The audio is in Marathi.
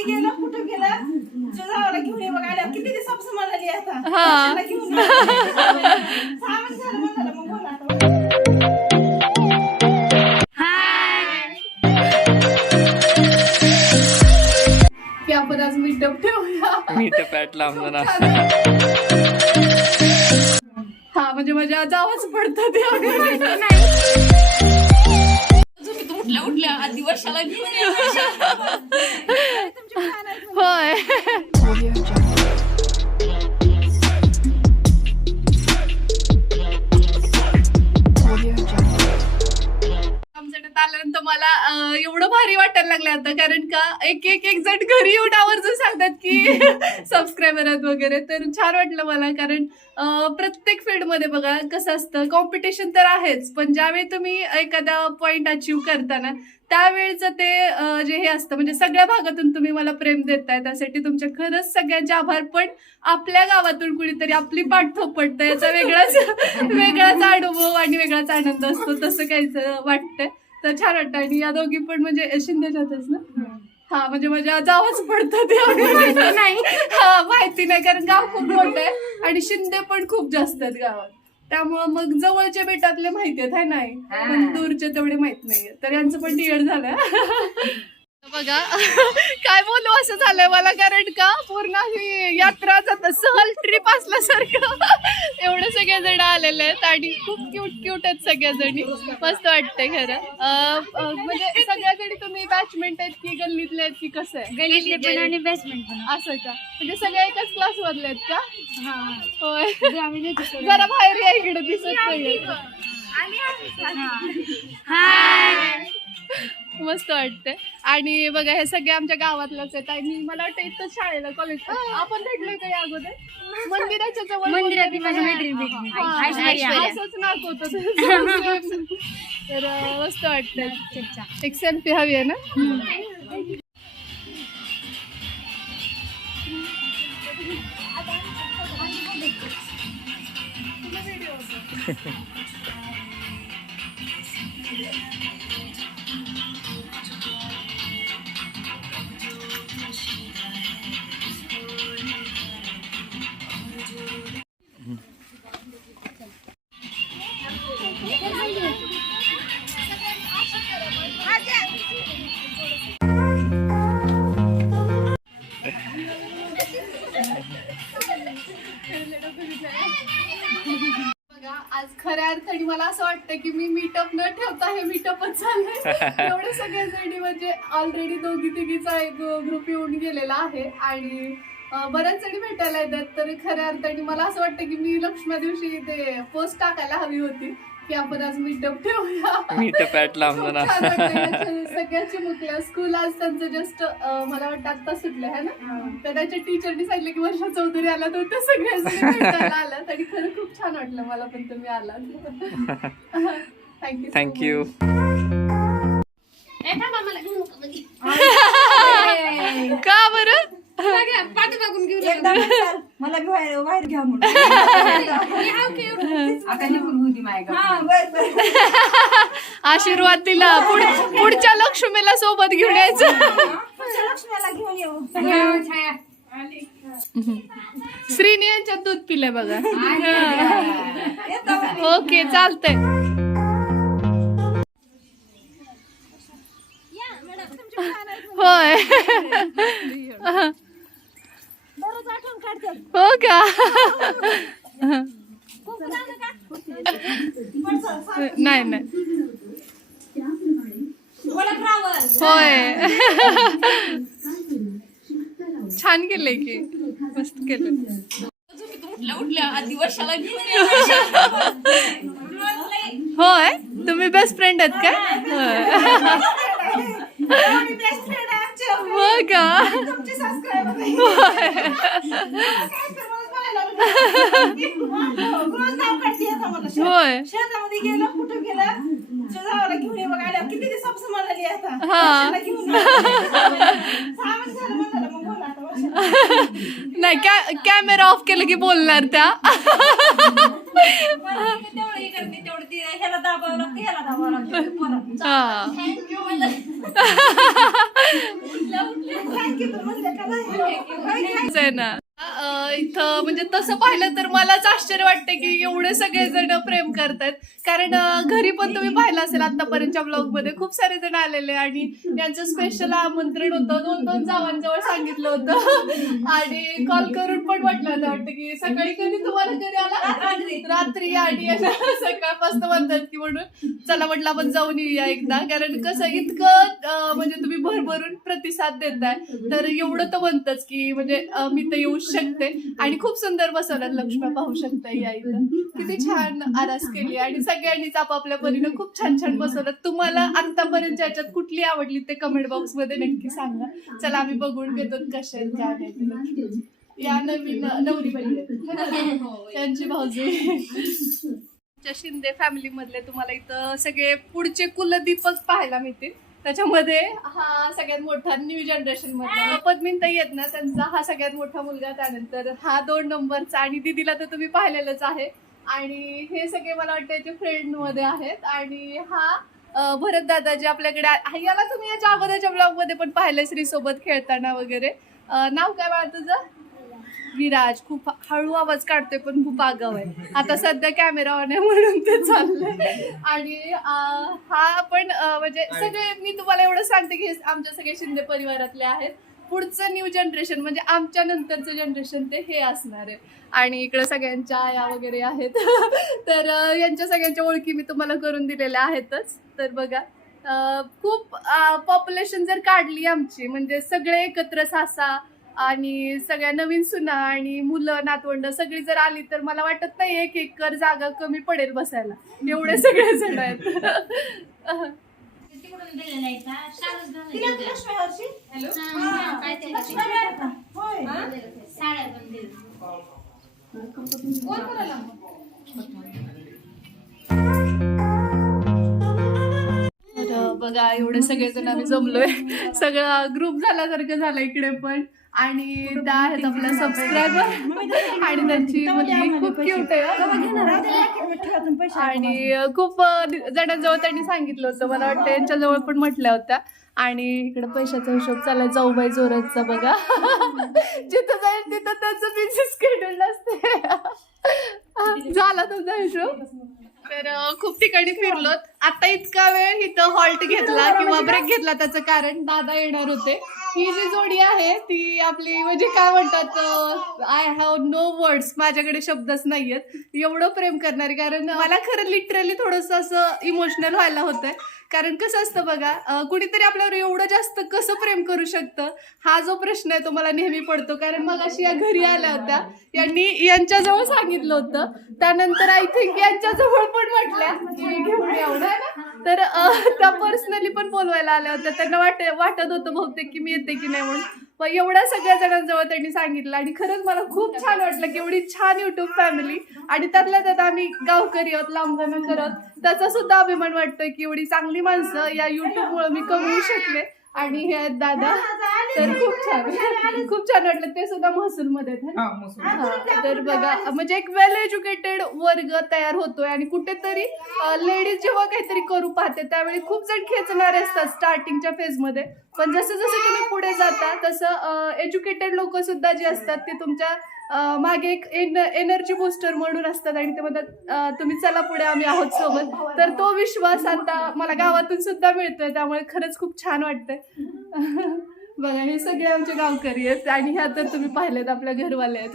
शेतामध्ये गेलं कुठं गेलं जावाला घेऊन ये बघा किती दिवसापासून म्हणाली आता घेऊन सामान झालं म्हणाला मग बोला की आपण आज मीटअप ठेवूया. मीटअप ॲट लांबलं ना. हा म्हणजे माझ्या जावंच पडतं ते उठल्या आधी वर्षाला घेऊन होय. आल्यानंतर मला एवढं भारी वाटायला लागलं आता, कारण का एक जण घरी येऊन आवर्जून सांगतात की सबस्क्रायबर आहेत वगैरे, तर छान वाटलं मला. कारण प्रत्येक फील्डमध्ये बघा कसं असतं, कॉम्पिटिशन तर आहेच, पण ज्यावेळी तुम्ही एखादा पॉईंट अचीव्ह करताना त्यावेळेचं ते जे हे असतं, म्हणजे सगळ्या भागातून तुम्ही मला प्रेम देताय, त्यासाठी तुमच्या खरंच सगळ्यांचे आभार. पण आपल्या गावातून कुणीतरी आपली पाठ थोपटतं याचा वेगळाच अनुभव आणि वेगळाच आनंद असतो, तसं काहीच वाटतंय. तर छान वाटतं. आणि या दोघी पण म्हणजे शिंदेच्यातच ना. हा म्हणजे माझ्या जावंच पडतं ते नाही. हा माहिती नाही, कारण गाव खूप मोठं आहे आणि शिंदे पण खूप जास्त आहेत गावात, त्यामुळं मग जवळच्या बेटातले माहिती आहेत, नाही पण दूरचे तेवढे माहित नाहीये. तर यांचं पण डिएड झालंय. बघा काय बोलू असं झालंय मला, कारण का पूर्ण ही यात्रा सहल ट्रिप असल्यासारखं एवढे सगळेजण आलेले आहेत आणि खूप क्यूट आहेत सगळ्याजणी. मस्त वाटतंय खरं. म्हणजे सगळ्याजणी तुम्ही बॅचमेंट आहेत की गल्लीतले आहेत की कसं आहे? गल्लीतले पण आणि बॅचमेंट पण. असं का? म्हणजे सगळ्या एकाच क्लास मधले आहेत का? होय. जरा बाहेर या, इकडे दिसत नाही. मस्त वाटतंय. आणि बघा हे सगळे आमच्या गावातलंच आहेत आणि मला वाटतं इथं शाळेला कॉलेज आपण भेटलोय का या अगोदर मंदिराच्या जवळ? मंदिरात माझी मैत्रीण भेटली, असंच नाक होतं. तर मस्त वाटतंय. एक सेल्फी हवी आहे ना. आज खऱ्या अर्थाने मला असं वाटतं की मी मीटअप न ठेवता हे मीटअपच झालंय. एवढे सगळे जणी म्हणजे ऑलरेडी दोघी तिघीचा एक ग्रुप येऊन गेलेला आहे आणि बऱ्याच जणी भेटायला येतात. तर खऱ्या अर्थाने मला असं वाटतं की मी लक्ष्मी दिवशी ते पोस्ट टाकायला हवी होती की आपण आज मीटअप ठेवूया. मीटअप ॲट लांबलं ना. सगळ्याची मुकल्या. स्कूल आज त्यांचं जस्ट मला वाटतं आता सुटलं आहे ना. तर त्याच्या टीचरनी सांगितलं की वर्षा चौधरी आला, तर ते सगळ्या भेटायला आलात आणि खरं खूप छान वाटलं मला पण तुम्ही आलात. Thank you thank you. का बरं? पाठीमागून घेऊन मला बाहेर घ्या म्हणून आशीर्वाद दिला. पुढच्या लक्ष्मीला सोबत घेऊन यायचं. लक्ष्मीला घेऊन येऊ. श्रीनी यांच्यात दूध पिले बघा. ओके चालतंय. होय. हो का? नाही नाही होय. छान केलंय की, मस्त केलं. उठल्या आधी वर्षाला घेऊन होय. तुम्ही बेस्ट फ्रेंड आहेत का? हो का? होय. शेतामध्ये गेलं कुठं गेलं जावाला घेऊन ये बघा किती दिवसापासून म्हणाली आता नाही. कॅमेरा ऑफ केलं की बोलणार त्या. ह्याला दाबावं लागतं ह्याला दाबावं लागतं हा आहे ना. इथं म्हणजे तसं पाहिलं तर मलाच आश्चर्य वाटतं की एवढे सगळे जण प्रेम करतात. कारण घरी पण तुम्ही पाहिलं असेल आतापर्यंतच्या ब्लॉग मध्ये खूप सारे जण आलेले आणि त्यांचं स्पेशल आमंत्रण होतं. 2-2 जावांजवळ सांगितलं होतं आणि कॉल करून पण म्हटलं होतं वाटतं की सकाळी कधी तुम्हाला घरी आला रात्री आणि सकाळपासून म्हणतात की म्हणून चला म्हटलं आपण जाऊन येऊया एकदा. कारण कसं इतकं म्हणजे तुम्ही भरभरून प्रतिसाद देताय तर एवढं तर म्हणतच की म्हणजे मी तर येऊ शकते. आणि खूप सुंदर बसवल्यात लक्ष्म्या पाहू शकता या इथं. किती छान आरास केली आणि सगळ्यांनीच आपापल्या परीनं खूप छान छान बसवलं. तुम्हाला आतापर्यंत याच्यात कुठली आवडली ते कमेंट बॉक्स मध्ये नक्की सांगा. चला आम्ही बघून घेतो कशा आहेत काय नाही ते लक्ष्मी. या नवीन नवरी बाई त्यांची भाऊजी शिंदे फॅमिली मधले तुम्हाला इथं सगळे पुढचे कुलदीपक पाहायला मिळतील. त्याच्यामध्ये हा सगळ्यात मोठा न्यू जनरेशन मधला पद्मिनताई आहेत ना त्यांचा हा सगळ्यात मोठा मुलगा. त्यानंतर हा 2 नंबरचा आणि दीदीला तर तुम्ही पाहिलेलंच आहे. आणि हे सगळे मला वाटतं याचे फ्रेंड मध्ये आहेत. आणि हा भरत दादा जे आपल्याकडे याला तुम्ही याच्या अगोदरच्या ब्लॉग मध्ये पण पाहिलं श्री सोबत खेळताना वगैरे. नाव काय बाळा तुझं? विराज. खूप हळू आवाज काढतोय पण खूप आगाव आहे. आता सध्या कॅमेरा ऑन आहे म्हणून ते चाललंय. आणि हा पण म्हणजे सगळे मी तुम्हाला एवढं सांगते की आमच्या सगळे शिंदे परिवारातले आहेत. पुढचं न्यू जनरेशन म्हणजे आमच्या नंतरचं जनरेशन ते हे असणार आहे. आणि इकडे सगळ्यांच्या आया वगैरे आहेत तर यांच्या सगळ्यांच्या ओळखी मी तुम्हाला करून दिलेल्या आहेतच. तर बघा खूप पॉप्युलेशन जर काढली आमची म्हणजे सगळे एकत्र सासा आणि सगळ्या नवीन सुना आणि मुलं नातवंड सगळी जर आली तर मला वाटत नाही 1 एकर जागा कमी पडेल बसायला. एवढे सगळे जण आहेत. बघा एवढे सगळेजण आम्ही जमलोय. सगळा ग्रुप झाल्यासारखं झालं इकडे पण. आणि त्या आहेत आपल्या सबस्क्रायबर आणि त्यांची मुलगी खूप क्यूट आहे. आणि खूप जणांजवळ त्यांनी सांगितलं होतं मला वाटतं यांच्याजवळ पण म्हटल्या होत्या. आणि इकडे पैशाचा हिशोब चाललाय जाऊबाई जोरातचा बघा. जिथं जाईल तिथं त्याचं बिझी स्केड्यूल असते. झाला तुमचा हिशोब. तर खूप ठिकाणी फिरलोत. आता इतका वेळ इथं हॉल्ट घेतला किंवा ब्रेक घेतला त्याचं कारण दादा येणार होते. ही जी जोडी आहे ती आपली म्हणजे काय म्हणतात आय हॅव नो वर्ड्स. माझ्याकडे शब्दच नाहीयेत एवढं प्रेम करणारी. कारण मला खरं लिटरली थोडंसं असं इमोशनल व्हायला होतंय. कारण कसं असतं बघा कुणीतरी आपल्यावर एवढं जास्त कसं प्रेम करू शकतं हा जो प्रश्न आहे तो मला नेहमी पडतो. कारण मग अशी या घरी आल्या होत्या यांनी यांच्याजवळ सांगितलं होतं. त्यानंतर आय थिंक यांच्याजवळ पण म्हटल्या की घेऊन यावं ना. तर त्या पर्सनली पण बोलवायला आल्या होत्या. त्यांना वाटत होतं बहुतेक की मी येते की नाही म्हणून. पण एवढ्या सगळ्या जणांजवळ त्यांनी सांगितलं आणि खरंच मला खूप छान वाटलं की एवढी छान युट्यूब फॅमिली आणि त्यातल्या त्यात आम्ही गावकरी आहोत लांबणं करत त्याचा सुद्धा अभिमान वाटतोय की एवढी चांगली माणसं या युट्यूबमुळे मी कमवू शकले. आणि हे आहेत दादा. तर खूप छान वाटलं. ते सुद्धा महसूलमध्ये आहेत. तर बघा म्हणजे एक वेल एज्युकेटेड वर्ग तयार होतोय. आणि कुठेतरी लेडीज जेव्हा काहीतरी करू पाहते त्यावेळी खूप जण खेचणारे असतात स्टार्टिंगच्या फेजमध्ये. पण जसं जसं तुम्ही पुढे जाता तसं एज्युकेटेड लोक सुद्धा जे असतात ते तुमच्या मागे एक एनर्जी बूस्टर म्हणून असतात. आणि ते म्हणतात तुम्ही चला पुढे आम्ही आहोत सोबत. तर तो विश्वास आता मला गावातून सुद्धा मिळतोय. त्यामुळे खरंच खूप छान वाटतंय. बघा हे सगळे आमचे गावकरी आहेत आणि ह्या तर तुम्ही पाहिलेत आपल्या घरवाले आहेत.